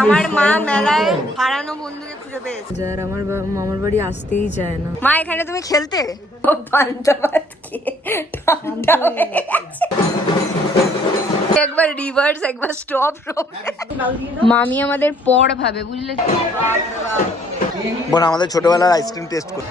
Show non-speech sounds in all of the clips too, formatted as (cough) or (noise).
আমার মা মেলায় হারানো বন্ধুকে খুঁজে পেয়েছে। যার আমার মামার বাড়ি আসতেই চায় না। মা এখানে তুমি খেলতে? ও পান্তা ভাত খেয়ে ঠান্ডা হয়ে গেছে। একবার রিভার্স একবার স্টপ মামি আমাদের পর ভাবে বুঝলে? বোন আমাদের ছোটবেলার আইসক্রিম টেস্ট করি।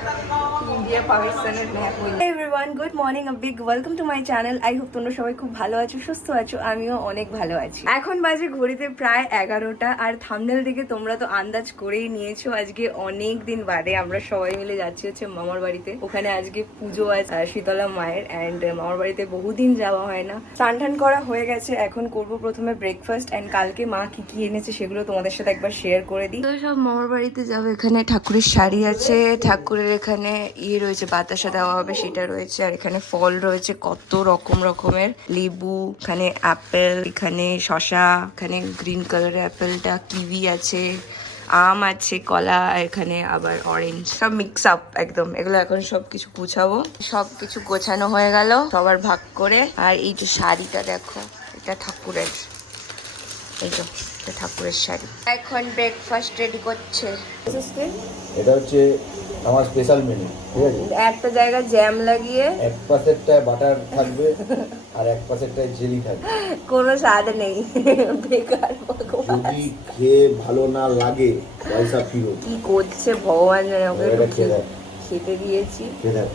Everyone good morning a big welcome to my channel I hope তোমরা সবাই খুব ভালো আছো সুস্থ আছো আমিও অনেক ভালো আছি। এখন বাজে ঘড়িতে প্রায় এগারোটা আর থামনেল দিকে তোমরা তো আন্দাজ করেই নিয়েছো আজকে অনেক দিন বাদে আমরা সবাই মিলে যাচ্ছি হচ্ছে মামার বাড়িতে। ওখানে আজকে পুজো আছে শীতলা মায়ের অ্যান্ড মামার বাড়িতে বহুদিন যাওয়া হয় না। স্নান টান করা হয়ে গেছে এখন করব প্রথমে ব্রেকফাস্ট অ্যান্ড কালকে মা কি কি এনেছে সেগুলো তোমাদের সাথে একবার শেয়ার করে দিই। তো সব মামার বাড়িতে যাবে এখানে ঠাকুরের শাড়ি আছে ঠাকুরের এখানে ইয়ে রয়েছে, বাতাসা দেওয়া হবে, সেটা রয়েছে, আর এখানে ফল রয়েছে, কত রকম রকমের। লেবু, এখানে অ্যাপেল, এখানে শশা এখানে গ্রিন কালারের অ্যাপেলটা কিউই আছে, আম আছে, কলা, এখানে আবার অরেঞ্জ, সব মিক্স আপ একদম। এগুলো এখন সব কিছু গুছাবো। সব কিছু গোছানো হয়ে গেল, সবার ভাগ করে। আর এই যে শাড়িটা দেখো, এটা ঠাকুরের। এই যে, এটা ঠাকুরের শাড়ি। এখন ব্রেকফাস্ট রেডি করছে। এটা হচ্ছে আমার স্পেশাল মেনু ঠিক আছে? একটা জায়গায় জ্যাম লাগিয়ে এক পাশেরটায় বাটার থাকবে আর এক পাশেরটায় জেলি থাকবে। কোনো স্বাদ নেই। বেকার ভগবান। যদি খেয়ে ভালো না লাগে পয়সা ফিরত। কি করছে ভগবান জানে ওকে এটা একটু খেয়ে দেখ। খেতে দিয়েছি। খেয়ে দেখ।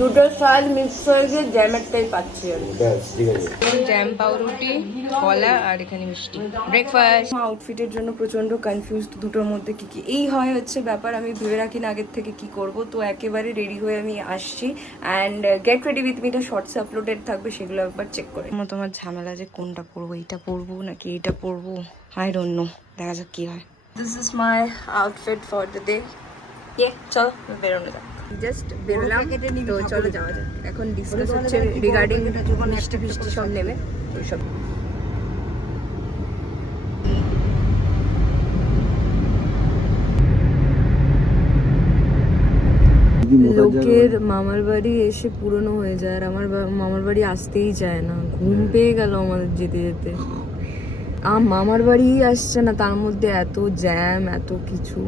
দুটো স্বাদ মিক্স হয়ে গিয়ে জ্যামেরটাই পাচ্ছি জ্যাম পাউরুটি কলা আর এখানে মিষ্টি। ব্রেকফাস্ট আউটফিটের জন্য প্রচণ্ড কনফিউজড দুটোর মধ্যে কি কি এই হয় হচ্ছে ব্যাপার আমি ভেবে রাখি না আগের থেকে কি করব। তো একেবারে রেডি হয়ে আমি আসছি। And get ready with মিটা shorts uploaded থাকবে সেগুলো একবার চেক করে আমার তোমার ঝামেলা যে কোনটা পরবো এইটা পরবো নাকি এইটা পরবো? আই ডোন্ট নো দেখা যাক কি হয়। This is my outfit for the day ইয়ে চলো বেরোনো যাক। জাস্ট বেরোলাম তো চলো যাওয়া যাক। এখন ডিসকাস হচ্ছে রিগার্ডিং মিষ্টি ফিষ্টি সব নেবে ওইসব। লোকের মামার বাড়ি এসে পুরনো হয়ে যায় আর আমার মামার বাড়ি আসতেই চায় না। ঘুম পেয়ে গেল আমাদের যেতে যেতে। আর মামার বাড়ি আসছে না তার মধ্যে এত জ্যাম এত কিছু।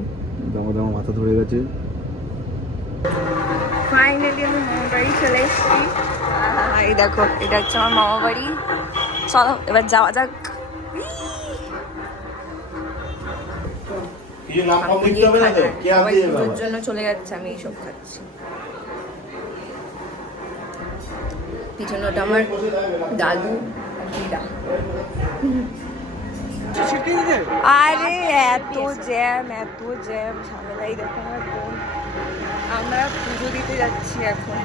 দামা দামা মাথা ধরে গেছে ফাইনালি আমি মামার বাড়ি চলে এসেছি। এই দেখো এটা হচ্ছে আমার মামা বাড়ি। চলো এবার যাওয়া যাক। জন্য চলে যাচ্ছে আমি এইসব খাচ্ছি। আমার দাদু দিদা। আরে এত জ্যাম এত জ্যাম ঝামেলাই দেখো আমার বোন। আমরা পুজো দিতে যাচ্ছি এখন।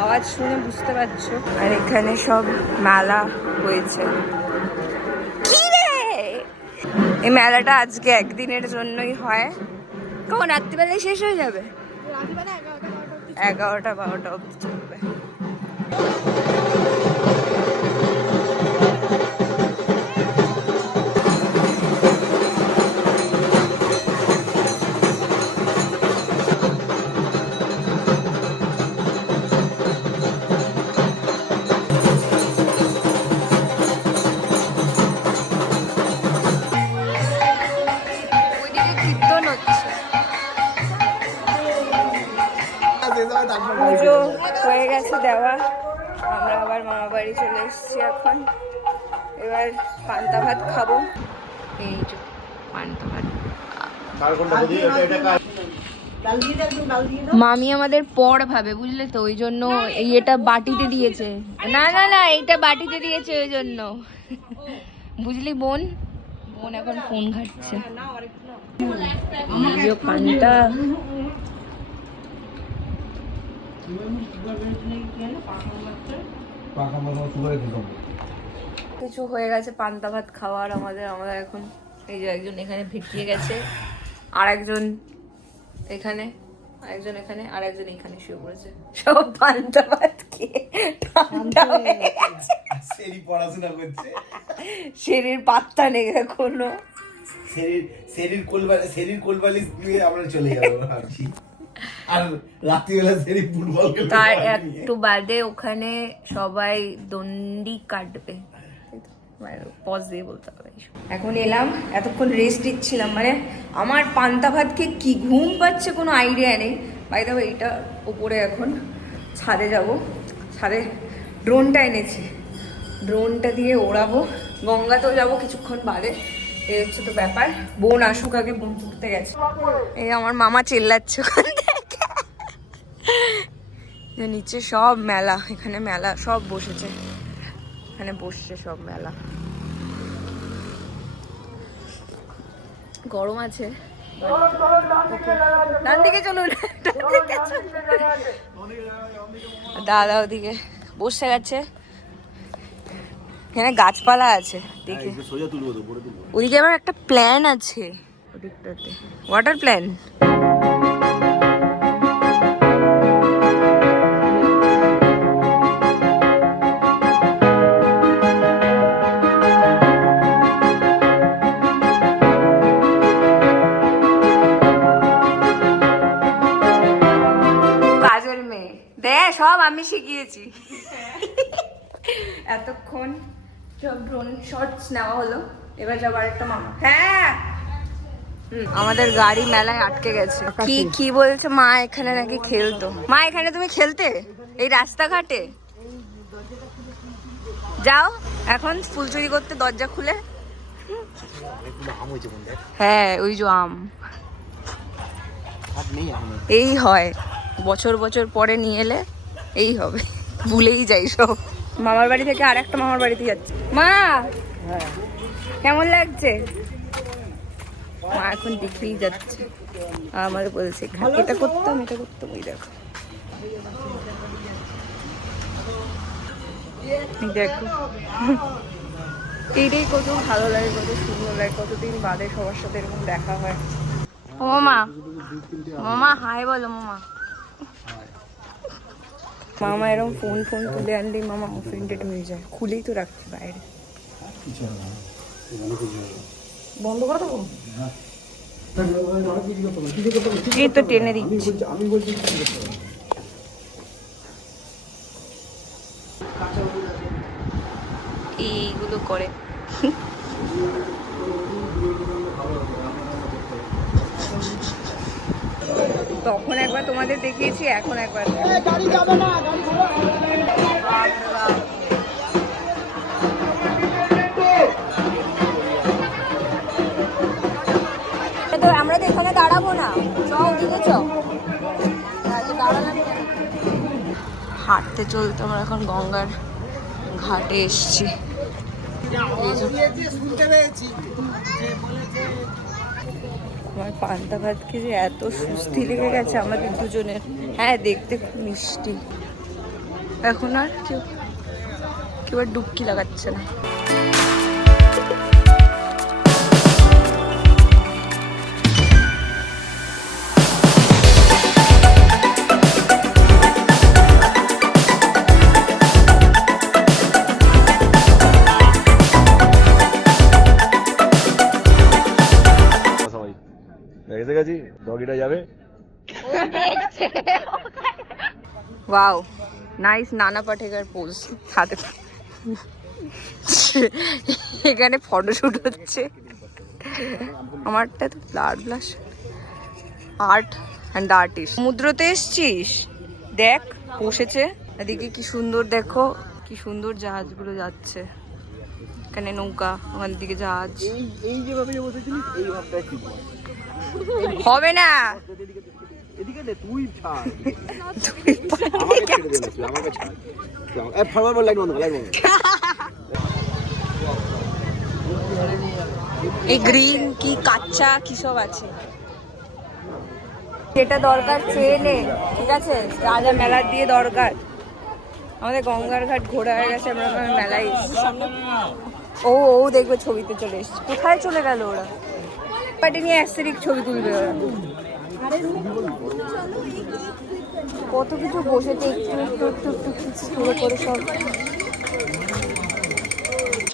আওয়াজ শুনে বুঝতে পারছ? আর এখানে সব মেলা হয়েছে। এই মেলাটা আজকে একদিনের জন্যই হয়। কখন? রাত্রিবেলায় শেষ হয়ে যাবে? এগারোটা বারোটা অব্দি চলবে। দেওয়া। আমরা আবার মামা বাড়ি চলে এসেছি এখন। এবার পান্তা ভাত খাব। এই যে পান্তা ভাত। মামি আমাদের পর ভাবে বুঝলে তো? ওই জন্য এই এটা বাটিতে দিয়েছে। না না না এইটা বাটিতে দিয়েছে ওই জন্য। বুঝলি বোন? বোন এখন ফোন ঘাটছে। পান্তা। কিছু হয়ে গেছে পান্তা ভাত খাওয়ার আমাদের আমাদের এখন এই যে একজন এখানে ভেটিয়ে গেছে আর একজন এখানে আরেকজন এখানে আর একজন এখানে শুয়ে পড়েছে। সব পান্তা ভাত খেয়ে ঠান্ডা হয়ে গেছে। সেরি পড়াশোনা করছে। শরীর পাত্তা নেই এখনও। সেরির সেরির কোলবালি সেরির কোলবালিশ দিয়ে আমরা চলে যাব ভাবছি। আর রাত্রিবেলা সেরি ফুটবল তার একটু বাদে ওখানে সবাই দণ্ডি কাটবে। পজ দিয়ে বলতে হবে এখন এলাম এতক্ষণ রেস্ট দিচ্ছিলাম মানে আমার পান্তা ভাত খেয়ে কি ঘুম পাচ্ছে কোনো আইডিয়া নেই। বাই দেবো এইটা ওপরে এখন ছাদে যাব। ছাদে ড্রোনটা এনেছি। ড্রোনটা দিয়ে ওড়াবো। গঙ্গাতেও যাব কিছুক্ষণ বাদে। এই হচ্ছে তো ব্যাপার। বোন আসুক আগে বোন পড়তে গেছে। এই আমার মামা চেল্লাচ্ছে ওখান থেকে। নিচে সব মেলা এখানে মেলা সব বসেছে। এখানে বসছে সব মেলা। গরম আছে। ডান দিকে চলুন। ডান দাদা ওদিকে বসে গেছে। এখানে গাছপালা আছে দেখে। তুলবো ওদিকে আমার একটা প্ল্যান আছে। ওদিকটাতে। ওয়াটার প্ল্যান আমি শিখিয়েছি। এতক্ষণ ড্রোন শটস নেওয়া হলো এবার যাব আরেকটা মামা। হ্যাঁ! হুম, আমাদের গাড়ি মেলায় আটকে গেছে। কি কি বলছে? মা এখানে নাকি খেলতো। মা এখানে তুমি খেলতে? এই রাস্তাঘাটে? যাও এখন ফুল চুরি করতে দরজা খুলে। হ্যাঁ ওই যে আম। এই হয়। বছর বছর পরে নিয়ে এলে এই হবে। ভুলেই যাই সব। মামার বাড়ি থেকে আর একটা মামার বাড়িতে যাচ্ছে। মা! কেমন লাগছে? মা এখন দেখেই যাচ্ছে। আমার বলছে "খা- এটা করতাম এটা করতাম ওই দেখো। এই দেখো। এইটাই কত ভালো লাগে কত সুন্দর লাগে কতদিন বাদে সবার সাথে এরকম দেখা হয়। ও মা মামা হাই বলো মামা মামা এরকম ফোন ফোন তুলে আনলে মামা অফেন্ডেড হয়ে যায় খুলেই তো রাখছি বাইরে বন্ধ করে দেবো এই তো টেনে দিচ্ছি এইগুলো করে। (laughs) তখন একবার তোমাদের দেখিয়েছি এখন একবার তো আমরা তো এখানে দাঁড়াবো না। চ ওদিকে চ হাঁটতে চলতে আমরা এখন গঙ্গার ঘাটে এসছি। এই যে আমার পান্তা ভাত যে এত সুস্থি লেগে গেছে আমাদের দুজনের। হ্যাঁ দেখতে খুব মিষ্টি। এখন আর কেউ কেউ আর ডুবকি লাগাচ্ছে না। ওয়াও নাইস নানা পাটেকার পোজ হাতে এখানে ফটোশুট হচ্ছে। আমারটা তো blood blush art and artist সমুদ্রতে এসছিস? দেখ বসেছে। এদিকে কি সুন্দর দেখো। কি সুন্দর জাহাজগুলো যাচ্ছে। এখানে নৌকা ওখান দিকে জাহাজ। হবে না। এদিকে দে তুই ছাড়। আমাকে ছেড়ে দে তুই আমাকে ছাড় এ, ফারবার বল, লাইট বন্ধ কর, বন্ধ এই গ্রিন কি কাচ্চা কি সব আছে? যেটা দরকার চেয়ে নে ঠিক আছে? রাজা মেলার দিয়ে দরকার। আমাদের গঙ্গার ঘাট ঘোরা হয়ে গেছে আমরা মেলায় এসেছি। ও ও দেখবে ছবিতে চলে এসছে। কোথায় চলে গেল ওরা? পার্টি নিয়ে ছবি তুলবে ওরা। কত কিছু বসেছে একটু একটু একটু একটু একটু করে করে সব।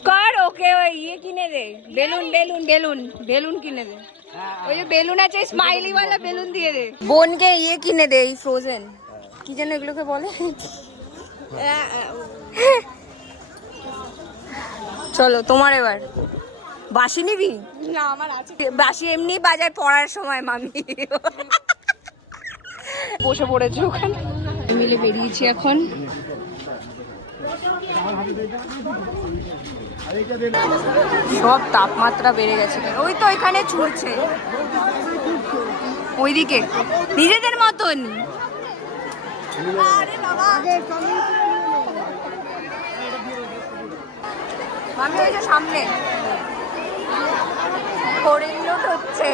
কর ওকে ওই ইয়ে কিনে দে বেলুন বেলুন বেলুন বেলুন কিনে দে। ওই যে বেলুন আছে স্মাইলি ওয়ালা বেলুন দিয়ে দে। বোনকে ইয়ে কিনে দে এই ফ্রোজেন কি যেন এগুলোকে বলে? চলো তোমার এবার। বাসি নিবি? না আমার আছে। বাসি এমনি বাজার পড়ার সময় মামি। বসে পড়েছে ওখানে। মিলে বেরিয়েছি এখন। সব তাপমাত্রা বেড়ে গেছে। ওই তো ওইখানে ছুটছে। ওইদিকে। নিজেদের মতন। আরে ওই যে সামনে। হরিণ লুট হচ্ছে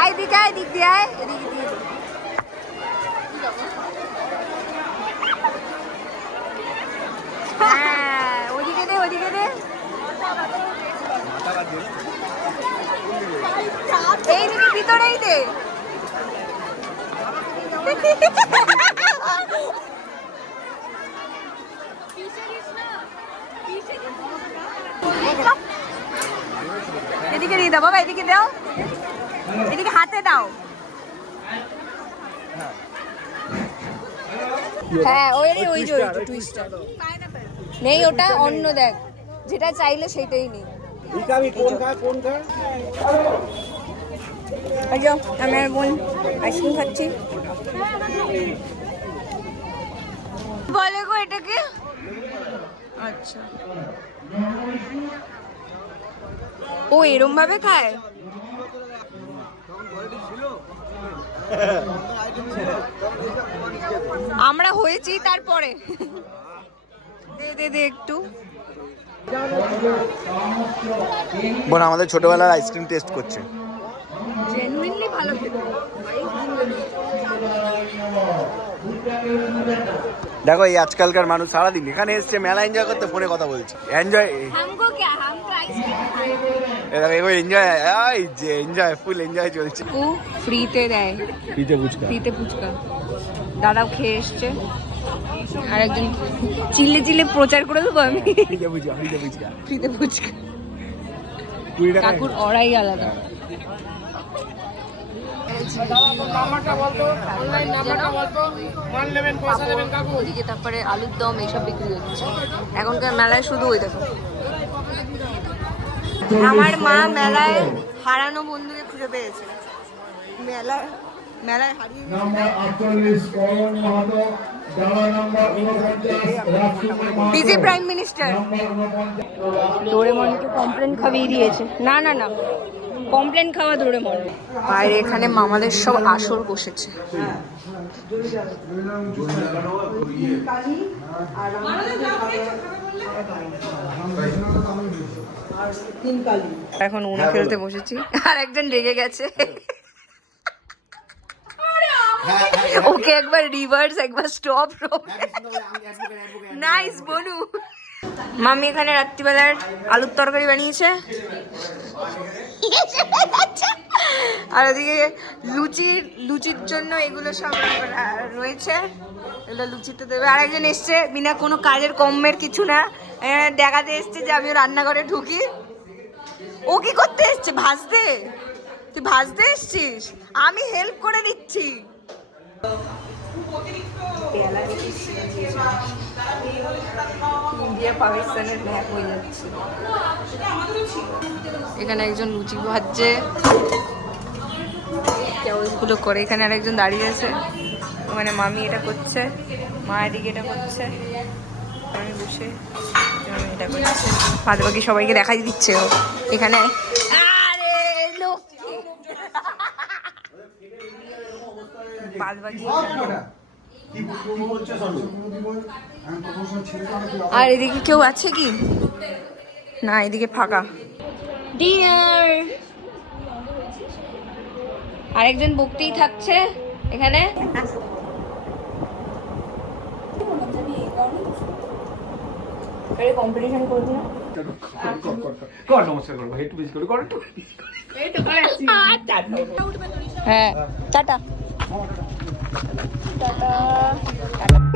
আয় দিকে, আয় দিক দিয়ে, আয়। এদিকে দিয়ে। হ্যাঁ ওদিকে দে ওদিকে দে। এই দিকে, ভিতরেই দে এদিকে দিয়ে দাও বাবা এদিকে দাও। এদিকে হাতে দাও। হ্যাঁ ওই রে ওই যে ওই টুইস্টার নেই ওটা অন্য দেখ। যেটা চাইলে সেটাই নেই। আমি আর বোন আইসক্রিম খাচ্ছি। বলে গো এটাকে। আচ্ছা। ও এরম ভাবে খায়? আমরা হয়েছি তারপরে। দে দে দে একটু। বোন আমাদের ছোটবেলার আইসক্রিম টেস্ট করছে। জেনুইনলি ভালো খেতে। দেখো এই আজকালকার মানুষ সারাদিন এখানে এসছে মেলা এনজয় করতে ফোনে কথা বলছে। এনজয় এনজয় যে এনজয় ফুল এনজয় চলছে। ফ্রিতে ফ্রিতে খেয়ে এসছে। আর একজন চিল্লে প্রচার করে দেবো আমি। ফ্রিতে অড়াই আলাদা। ওদিকে তারপরে আলুর দম এইসব বিক্রি হচ্ছে। এখনকার মেলায় শুধু ওই দেখো। আমার মা মেলায় হারানো বন্ধুকে খুঁজে পেয়েছে। মেলা মেলায় হারিয়ে পিজি প্রাইম মিনিস্টার। ডোরেমনকে কমপ্লেন খাইয়ে দিয়েছে। না না না। কমপ্লেন খাওয়া ডোরেমন আর এখানে মামাদের সব আসর বসেছে এখন উনো খেলতে বসেছি আর একজন রেগে গেছে ওকে একবার রিভার্স একবার স্টপ নাইস বলু মামি এখানে রাত্রিবেলার আলুর তরকারি বানিয়েছে। আর ওদিকে লুচির লুচির জন্য এগুলো সব রয়েছে। এগুলো লুচিতে দেবে। আর একজন এসছে, বিনা কোনো কাজের কমের কিছু না। দেখাতে এসছে যে আমিও রান্নাঘরে ঢুকি। ও কি করতে এসছে? ভাজতে? তুই ভাজতে এসছিস? আমি হেল্প করে দিচ্ছি। ইন্ডিয়া পাকিস্তানের ম্যাপ হয়ে যাচ্ছে। এখানে একজন লুচি ভাজছে। ওইগুলো করে। এখানে আরেকজন দাঁড়িয়ে আছে। ওখানে মামি এটা করছে। মা এদিকে এটা করছে। আমি বসে আমি এটা করছি। বাদ বাকি সবাইকে দেখাই দিচ্ছে ও। এখানে বাদ বাকি আর এদিকে কেউ আছে কি? না এদিকে ফাঁকা। ডিনার আরেকজন বকতেই থাকছে এখানে। কম্পিটিশন করবি না? কর একটু হ্যাঁ টাটা। Tata tata